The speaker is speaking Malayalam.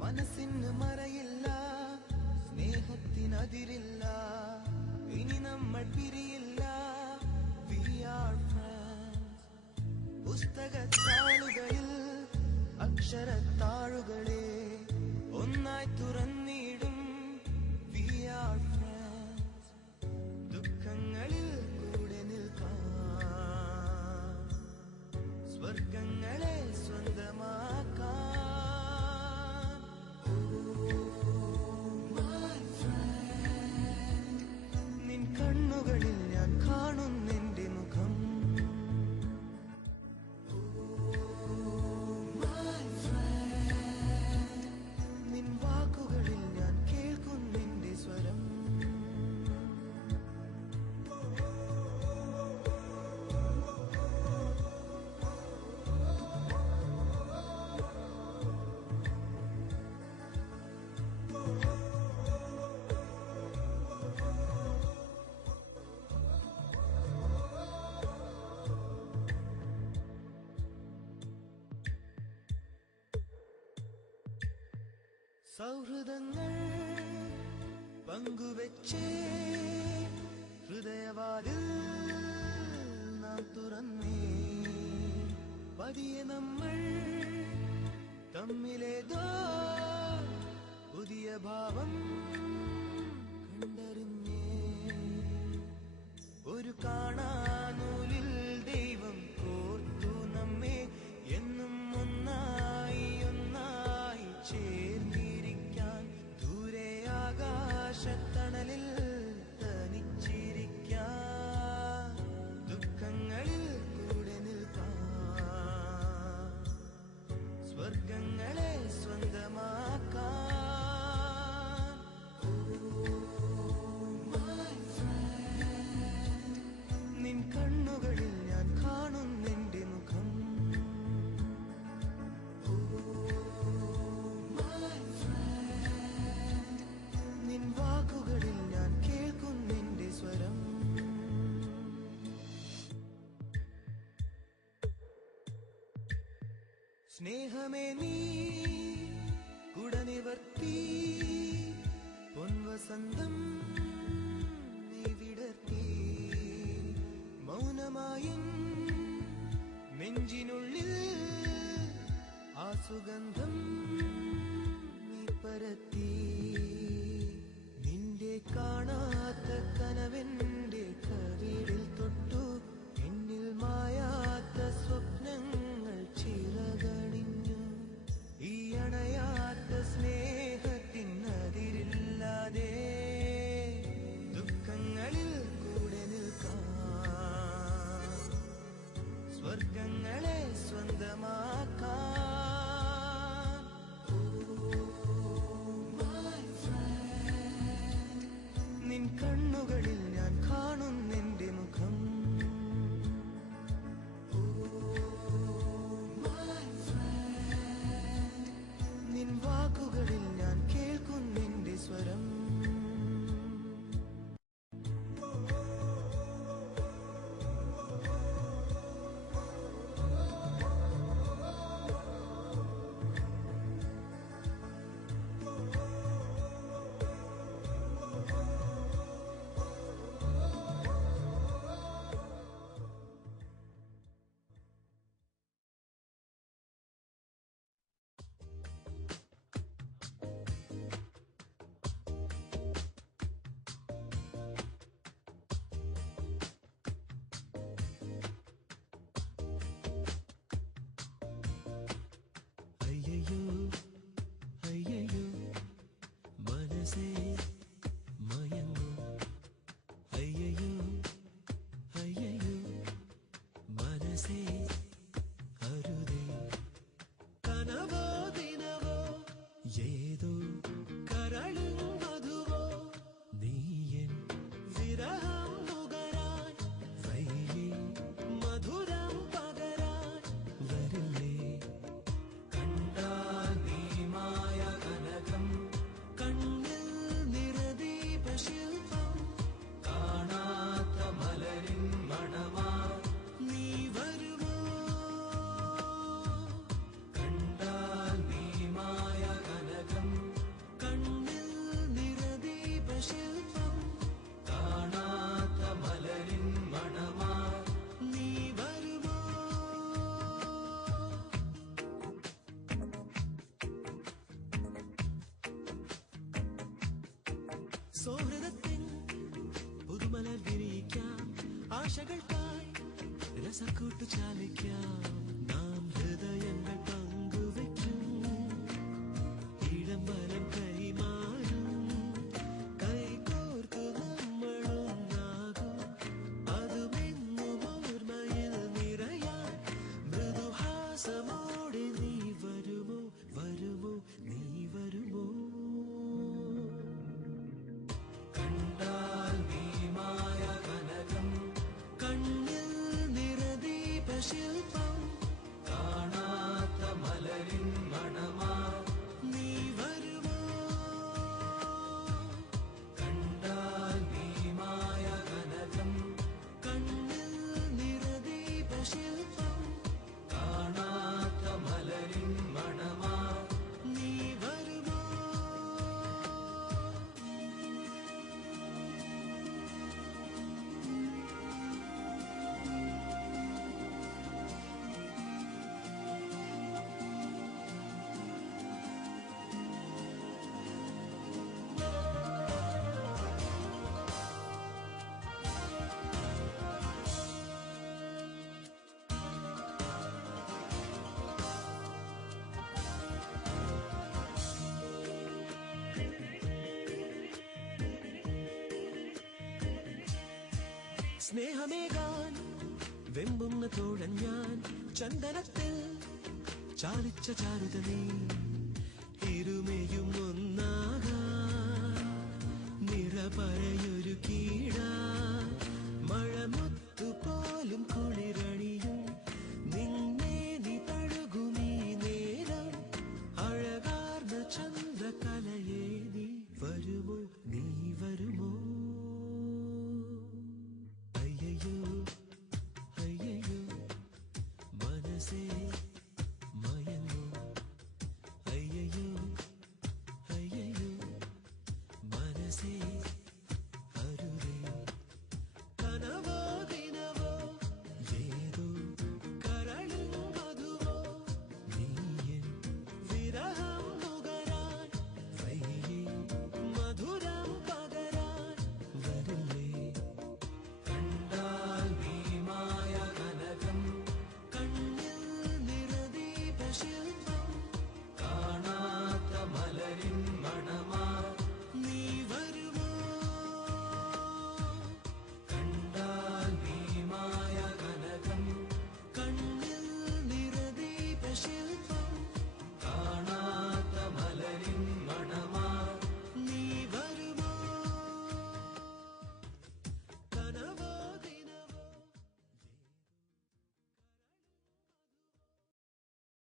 മനസ്സിന് മറയില്ല, സ്നേഹത്തിനതിരില്ല, ഇനി നമ്മൾ പിരിയില്ല. We are friends. പുസ്തകത്താളുകളിൽ അക്ഷരത്താളുകളെ ഒന്നായി തുറന്നിടും. We are friends. ദുഃഖങ്ങളിൽ കൂടെ നിൽക്കാം, സ്വർഗങ്ങളെ സ്വന്തമാക്കാം. നിൻ കണ്ണുകളിൽ ഞാൻ കാണുന്നെന്റെ മുഖം. നിൻ വാക്കുകളിൽ ഞാൻ കേൾക്കുന്നെന്റെ സ്വരം. സൗഹൃദങ്ങൾ പങ്കുവെച്ചേ ഹൃദയവാതിൽ നാം തുറന്നേ. പതിയെ നമ്മൾ തമ്മിലേതോ പുതിയ ഭാവം കണ്ടറിഞ്ഞേ. ഒരു കാണാനൂലിൽ ദൈവം കോർത്തു നമ്മെ, എന്നും ഒന്നായി ഒന്നായി ചേർന്നിരിക്കാൻ. ദൂരെ ആകാശത്തണലിൽ തനിച്ചിരിക്കാൻ, ദുഃഖങ്ങളിൽ കൂടെ നിൽക്കാൻ, സ്വർഗങ്ങളെ സ്വന്തമാക്കാൻ. നിൻ കണ്ണുകളിൽ ഞാൻ കാണുന്നെന്റെ മുഖം. നിൻ വാക്കുകളിൽ ഞാൻ കേൾക്കുന്നെന്റെ സ്വരം. സ്നേഹമേ നീ കുടനിവർത്തി, പൊൻവസന്തം നീ വിടർത്തി. മൗനമായും നെഞ്ചിനുള്ളിൽ ആ സുഗന്ധം നീ പരത്തി. നിന്റെ കാണാത്ത കനവെന്റെ കവിളിൽ തൊട്ടു. എന്നിൽ മായാത്ത സ്വപ്നങ്ങൾ ചിറകണിഞ്ഞു. ഈ അണയാത്ത സ്നേഹത്തിനതിരില്ലാതെ ദുഃഖങ്ങളിൽ കൂടെ നിൽക്കാം, സ്വർഗങ്ങളെ സ്വന്തമാക്കാം. നിൻ കണ്ണുകളിൽ ഞാൻ കാണുന്നെന്റെ മുഖം. നിൻ വാക്കുകളിൽ ഞാൻ കേൾക്കുന്നെന്റെ സ്വരം. അയ്യയ്യോ മനസ്സേ മയങ്ങൂ. അയ്യയ്യോ മനസ്സേ അരുതേ. കനവോ ദിനവോ ഏതോ കരളും മധുവോ, നീയൻ വിരഹം നുകരാൻ വൈകി മധുരം പകരാൻ വരില്ലേ. കണ്ടാൽ നീ മായ കനകം, കണ്ണിൽ സൗഹൃദത്തിൻ പുതുമലർ വിരിയിക്കാം, ആശകൾക്കായി രസക്കൂട്ടു ചാലിക്കാം. നാം ഹൃദയങ്ങൾ പങ്കുവയ്ക്കും, ഇടം വലം കൈമാറും, കൈകോർത്തു നമ്മളൊന്നാകും, അതുമെന്നും ഓർമ്മയിൽ നിറയാൻ. മൃദുഹാസമോടെ നീ വരുമോ, വരുമോ, നീ വരുമോ? കണ്ടാൽ നീ മായ കനകം, കണ്ണിൽ നിറദീപശില്പം, കാണാത്ത മലരിൻ മണമാ നീ വരുമോ? കണ്ടാൽ നീ മായ കനകം, കണ്ണിൽ നിറദീപശില്പം, കാണാത്ത മലരിൻ മണമാ നീ വരുമോ? സ്നേഹമേകാൻ വെമ്പുന്ന തോഴൻ ഞാൻ, ചന്ദനത്തിൽ ചാലിച്ച ചാരുത നീ.